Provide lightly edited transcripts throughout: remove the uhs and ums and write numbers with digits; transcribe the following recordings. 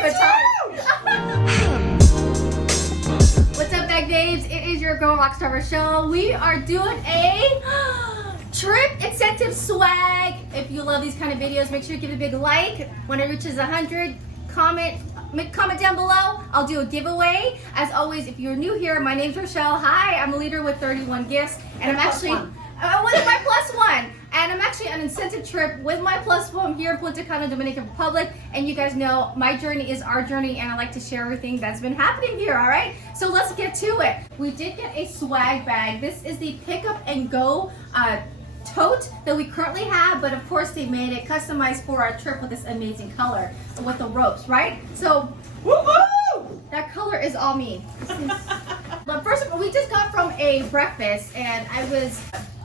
a good time. What's up, Bag Babes? It is your girl, Rockstar Rochelle. We are doing a trip incentive swag. If you love these kind of videos, make sure you give it a big like. When it reaches 100, comment down below. I'll do a giveaway. As always, if you're new here, my name's Rochelle. Hi, I'm a leader with 31 gifts, and I'm actually with my plus one. And I'm actually on an incentive trip with my plus one here in Punta Cana, Dominican Republic. And you guys know my journey is our journey, and I like to share everything that's been happening here, all right? So let's get to it. We did get a swag bag. This is the pick up and go tote that we currently have, but of course they made it customized for our trip with this amazing color with the ropes, right? So, woo-hoo! That color is all me. But first of all, we just got from a breakfast, and I was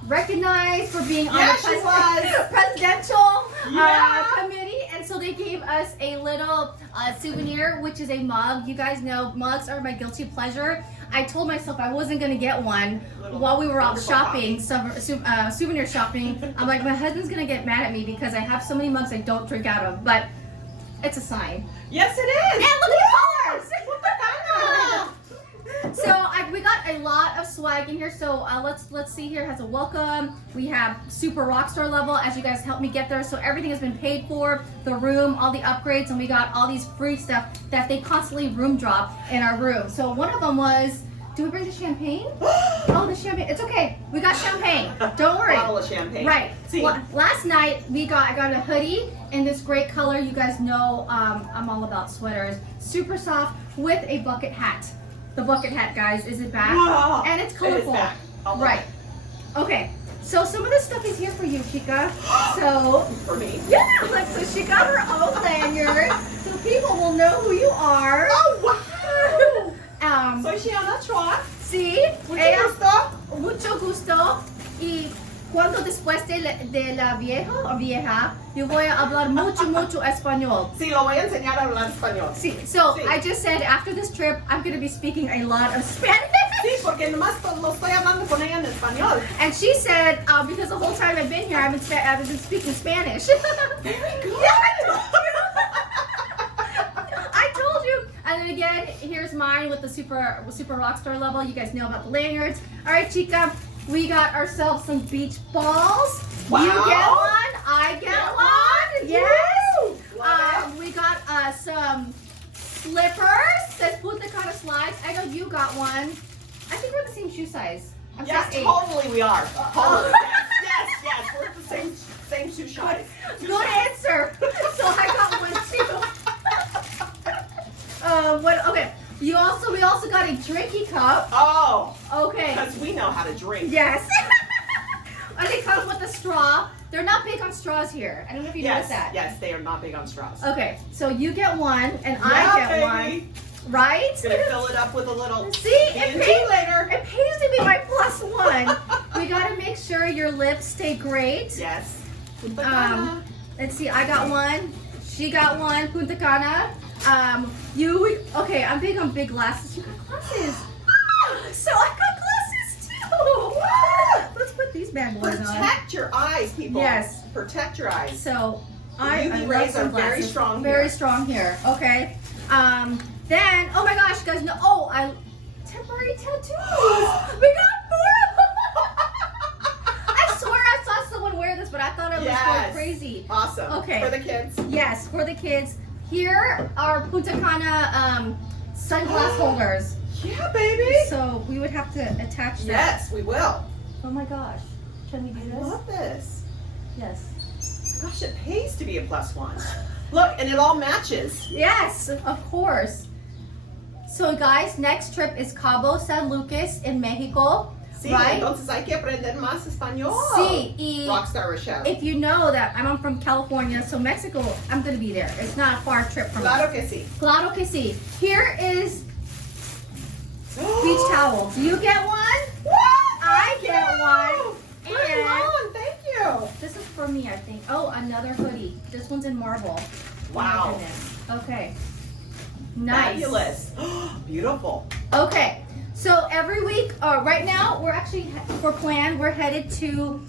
recognized for being on the presidential committee, and so they gave us a little souvenir, which is a mug. You guys know mugs are my guilty pleasure. I told myself I wasn't gonna get one while we were out shopping, souvenir shopping. I'm like, my husband's gonna get mad at me because I have so many mugs I don't drink out of, but it's a sign. Yes, it is. And look at the colors. So we got a lot of swag in here. So let's see here. It has a welcome. We have super rockstar level, as you guys helped me get there. So everything has been paid for. The room, all the upgrades, and we got all these free stuff that they constantly room drop in our room. So one of them was, do we bring the champagne? Oh, the champagne. It's okay. We got champagne. Don't worry. Bottle of champagne. Right. See. Last night I got a hoodie in this great color. You guys know I'm all about sweaters. Super soft with a bucket hat. The bucket hat, guys, is it back? Wow. And it's colorful. It is back. Right. Okay. So some of this stuff is here for you, Chica. So For me? yeah, like, so she got her own lanyard, so people will know who you are. Oh, wow! Soy Soy Shiana Chua. Sí. Mucho gusto. Mucho gusto. Y cuando después de la vieja o vieja, yo voy a hablar mucho español. Sí, lo voy a enseñar a hablar español. Sí. So Sí. I just said after this trip, I'm going to be speaking a lot of Spanish. Sí, porque nomás lo estoy hablando con ella en español. And she said, because the whole time I've been here, I've been speaking Spanish. Very good. Yeah, I told you. And then again, here's mine with the super rockstar level. You guys know about the lanyards. All right, Chica, we got ourselves some beach balls. Wow. You get one, I get one. Yes. Love We got some slippers. Says Punta Cana slides. I know you got one. I think we're the same shoe size. I'm Yes, size 8. totally we are. Totally. Yes, we're the same shoe size. Good answer. So I got one too. Okay. We also got a drinky cup. Oh, Okay. because we know how to drink. Yes. And it comes with a straw. They're not big on straws here. I don't know if you noticed that. Yes, they are not big on straws. Okay. So you get one and I get one. Right? Gonna fill it up with a little See, D&D later. it pays to be my plus one. We gotta make sure your lips stay great. Yes. Let's see, I got one. She got one. Punta Cana. Okay, I'm big on big glasses. You got glasses. So I got glasses too. Let's put these bad boys on. Protect your eyes, people. Yes. Protect your eyes. So The I UV love rays are sunglasses. very strong Very here. strong here. Okay. Then, oh my gosh, you guys know. Temporary tattoos. We got 4 of them. I swear I saw someone wear this, but I thought it was going crazy. Awesome. Okay. For the kids. Yes, for the kids. Here are Punta Cana sunglass holders. Yeah, baby. So we would have to attach that. Yes, we will. Oh my gosh. Can we do I this? love this. Yes. Gosh, it pays to be a plus one. Look, and it all matches. Yes, of course. So guys, next trip is Cabo, San Lucas in Mexico. Sí, right? entonces hay que aprender más español. Sí, y Rockstar Rochelle. if you know that I'm from California, so Mexico, I'm gonna be there. It's not a far trip from Claro us. que sí. Claro que sí. Here is beach towels. You get one? What? I get one. Very And long, thank you. this is for me, I think. Oh, another hoodie. This one's in marble. Wow. Oh my goodness. Okay. Nice. Fabulous. Beautiful. Okay. So every week, right now, we're actually, for plan, we're headed to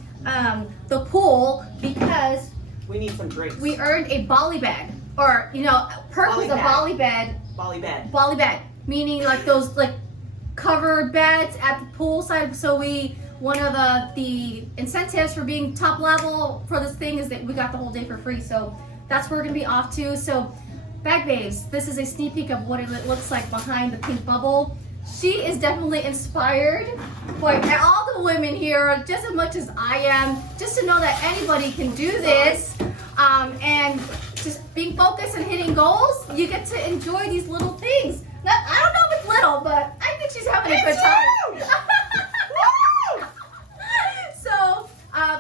the pool because We need some drinks. we earned a Bali bag. or perk was a Bali bed. Bali bed. Bali bed, meaning like those like covered beds at the poolside. So one of the incentives for being top level for this thing is that we got the whole day for free. So that's where we're gonna be off to. So Bag Babes, this is a sneak peek of what it looks like behind the pink bubble. She is definitely inspired by all the women here, just as much as I am, just to know that anybody can do this. And just being focused and hitting goals, you get to enjoy these little things. Now, I don't know if it's little, but I think she's having a good time. So,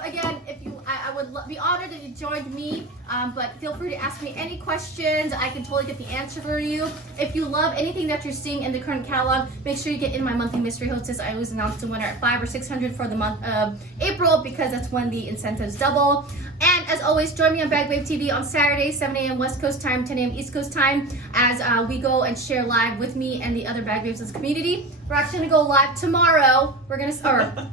again, I would be honored if you joined me, but feel free to ask me any questions. I can totally get the answer for you. If you love anything that you're seeing in the current catalog, make sure you get in my monthly mystery hostess. I always announce the winner at $500 or $600 for the month of April, because that's when the incentives double. And as always, join me on Bag Babe TV on Saturday, 7 a.m. West Coast time, 10 a.m. East Coast time, as we go and share live with me and the other Bag Babes in this community. We're actually gonna go live tomorrow.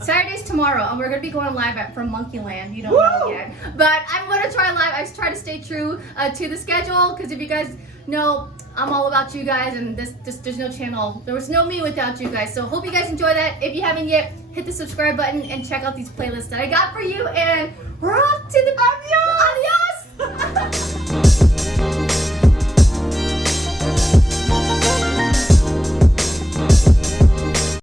Saturday's tomorrow, and we're gonna be going live from Monkeyland. You don't know yet, but I'm gonna try live. I try to stay true to the schedule, because if you guys know, I'm all about you guys, and there's no channel. There was no me without you guys. So hope you guys enjoy that. If you haven't yet, hit the subscribe button and check out these playlists that I got for you. And we're off to the backyard.